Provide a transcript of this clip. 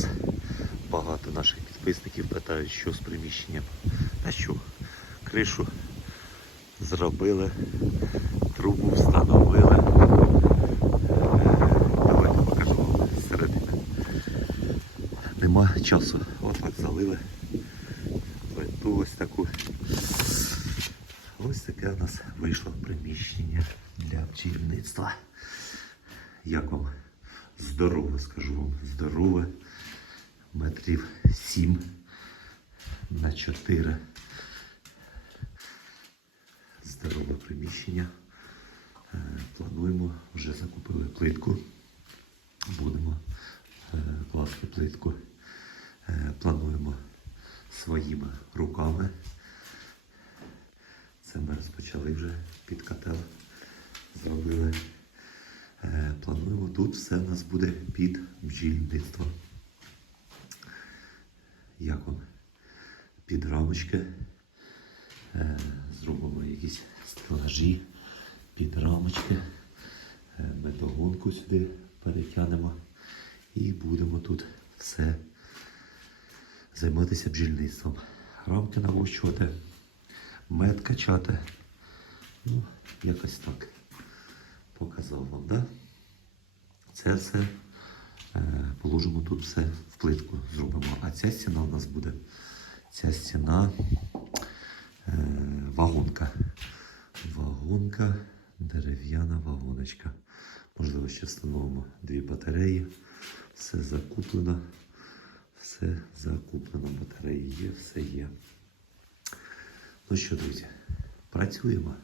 нас багато наших підписників питають, що з приміщенням. Та що, кришу зробили, трубу встановили. Е, Давайте покажу вам зсередини. Нема часу. Отак залили. Плиту ось таку. Ось таке у нас вийшло приміщення для бджільництва. Як вам здорове, скажу вам, здорове. Метрів 7 на 4. Здорове приміщення. Е, Плануємо, вже закупили плитку. Будемо е, класти плитку. Е, Плануємо своїми руками. Це ми розпочали вже під котел. Зробили. Плануємо, тут все у нас буде під бджільництво. Як вам? Під рамочки. Е, Зробимо якісь стелажі під рамочки. Е, Метагонку сюди перетягнемо. І будемо тут все займатися бджільництвом. Рамки навощувати, мед качати. Ну, якось так. Показав вам, да? Це все е, положимо тут все в плитку зробимо. А ця стіна у нас буде. Ця стіна е, вагонка. Вагонка, дерев'яна вагоночка. Можливо, ще встановимо дві батареї. Все закуплено. Все закуплено. Батареї є, все є. Ну що, друзі, працюємо.